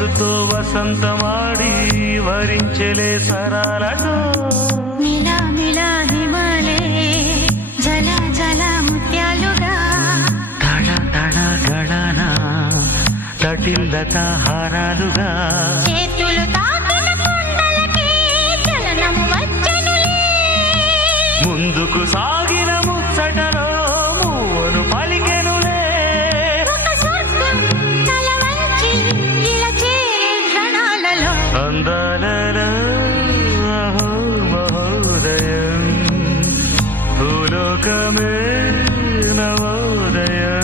వయస్సుతో వసంతమాడి వరించెలే సరాలటో మిలా మిలా హిమాలే జల జల ముత్యాలుగా తడ తడ గడన తటిల్లత హారాలుగా చేతులు తాకిన కొండలకే చలనము వచ్చెనులే ముందుకు సాగిన ముచ్చటలో మూవను పలికెనులే ఒక స్వర్గం తల వంచి ఇలా చేరే క్షణాలలో అందాలలో అహో మహోదయం భూలోకమే నవోదయం